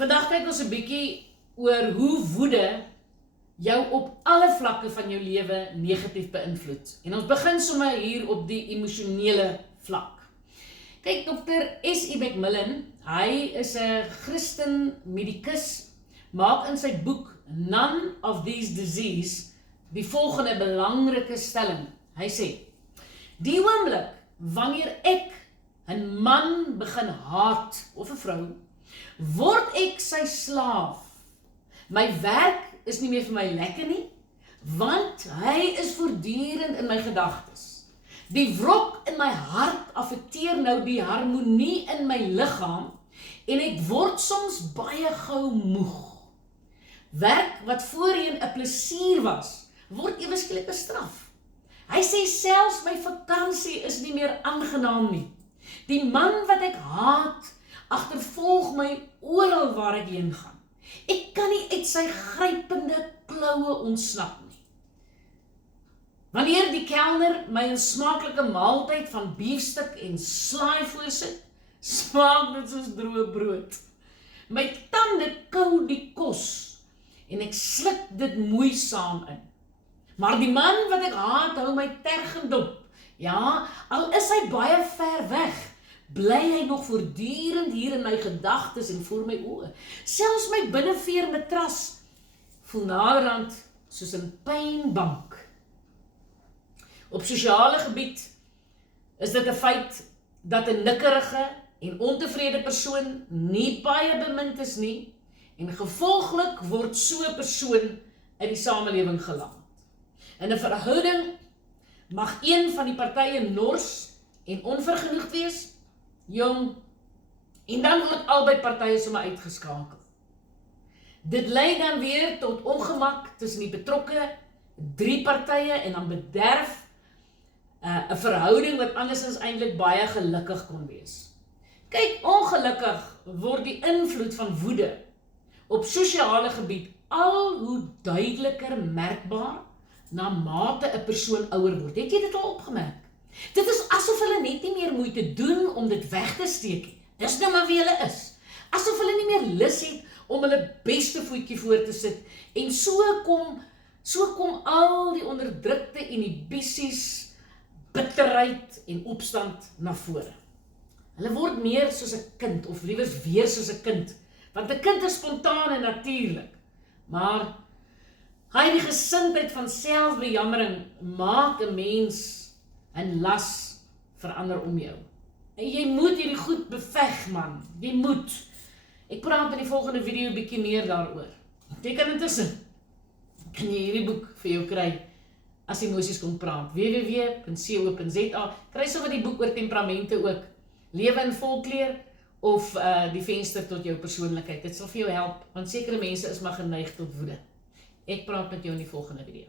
Vandag kyk ons 'n bietjie oor hoe woede jou op alle vlakke van jou lewe negatief beïnvloed. En ons begin sommer hier op die emosionele vlak. Kyk, Dr. S.E. McMillan, hy is 'n Christen medikus, maak in sy boek None of These Disease die volgende belangrike stelling. Hy sê, die oomblik wanneer ek 'n man begin haat, of 'n vrou, word ek sy slaaf. My werk is nie meer vir my lekker nie, want hy is voortdurend in my gedagtes. Die wrok in my hart affekteer nou die harmonie in my liggaam en ek word soms baie gou moeg. Werk wat voorheen 'n plesier was, word ewe skielik 'n straf. Hy sê selfs my vakansie is nie meer aangenaam nie. Die man wat ek haat, agtervolg my oral waar ek heen gaan. Ek kan nie uit sy grypende kloue ontsnap nie. Wanneer die kelner my 'n smaaklike maaltyd van biefstuk en slaai voorsit, smaak dit soos droë brood. My tande kou die kos en ek sluk dit moeisaam in. Maar die man wat ek haat, hou my tergend op. Ja, al is hy baie ver weg, bly hy nog voortdurend hier in my gedagtes en voor my oë. Selfs my binneveer matras voel naderhand soos 'n pynbank. Op sosiale gebied is dit 'n feit dat 'n nikkerige en ontevrede persoon nie baie bemind is nie, en gevolglik word so 'n persoon uit die samelewing gelaat. In 'n verhouding mag een van die partye nors en onvergenoegd wees, jong, en dan word albei partye sommer uitgeskakel. Dit lei dan weer tot ongemak tussen die betrokke 3 partye en dan bederf 'n verhouding wat andersins eintlik baie gelukkig kon wees. Kyk, ongelukkig word die invloed van woede op sosiale gebied al hoe duideliker merkbaar na mate 'n persoon ouer word. Het jy dit al opgemerk? Dit is asof hulle net nie meer moeite doen om dit weg te steek nie. Dis nou maar wie hulle is. Asof hulle nie meer lus het om hulle beste voetjie voor te sit en so kom al die onderdrukte inhibisies, bitterheid en opstand na vore. Hulle word meer soos 'n kind, of liewers weer soos 'n kind, want 'n kind is spontaan en natuurlik. Maar hy die gesindheid van selfbejammering maak 'n mens 'n las verander om jou. En jy moet hierdie goed beveg, man. Jy moet. Ek praat in die volgende video bietjie meer daaroor. Jy kan intussen kan jy hierdie boek vir jou kry as emosies kom praat. www.co.za. Kry sommer die boek oor temperamente ook. Lewe in volkleur of die venster tot jou persoonlikheid. Dit sal vir jou help, want sekere mense is maar geneig tot woede. Ek praat met jou in die volgende video.